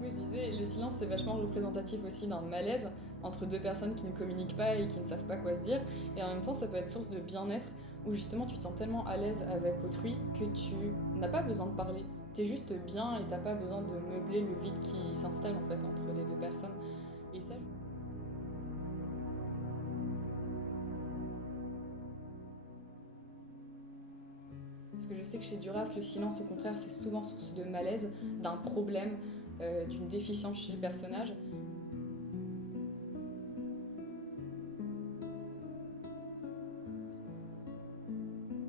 coup, je disais, le silence, c'est vachement représentatif aussi d'un malaise entre deux personnes qui ne communiquent pas et qui ne savent pas quoi se dire. Et en même temps, ça peut être source de bien-être, où justement, tu te sens tellement à l'aise avec autrui que tu n'as pas besoin de parler. T'es juste bien et t'as pas besoin de meubler le vide qui s'installe en fait entre les deux personnes. Et ça, parce que je sais que chez Duras, le silence, au contraire, c'est souvent source de malaise, d'un problème, d'une déficience chez le personnage.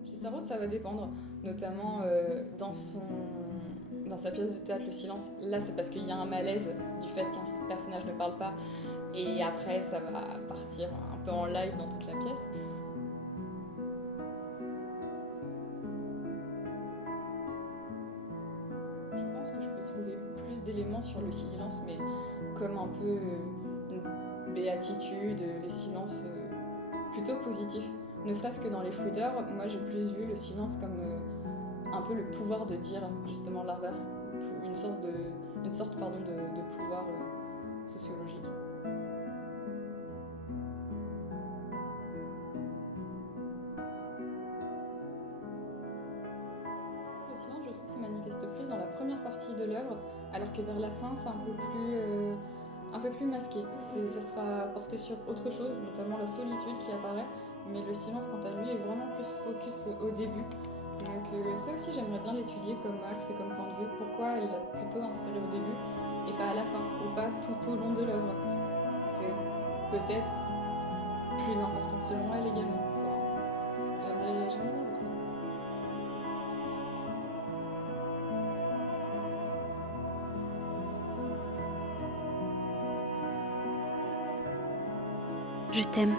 Chez Sarraute, ça va dépendre, notamment dans sa pièce de théâtre Le Silence. Là, c'est parce qu'il y a un malaise du fait qu'un personnage ne parle pas, et après, ça va partir un peu en live dans toute la pièce. Je pense que je peux trouver plus d'éléments sur le silence, mais comme un peu une béatitude, le silence plutôt positif. Ne serait-ce que dans Les Fruits d'or, moi j'ai plus vu le silence comme un peu le pouvoir de dire justement l'inverse, une sorte de pouvoir sociologique. Le silence, je trouve que se manifeste plus dans la première partie de l'œuvre, alors que vers la fin, c'est un peu plus masqué. Ça sera porté sur autre chose, notamment la solitude qui apparaît, mais le silence, quant à lui, est vraiment plus focus au début. Donc ça aussi, j'aimerais bien l'étudier comme axe et comme point de vue. Pourquoi elle l'a plutôt inséré au début et pas à la fin, ou pas tout au long de l'œuvre. C'est peut-être plus important selon elle également. Enfin, j'aimerais bien voir ça. Je t'aime.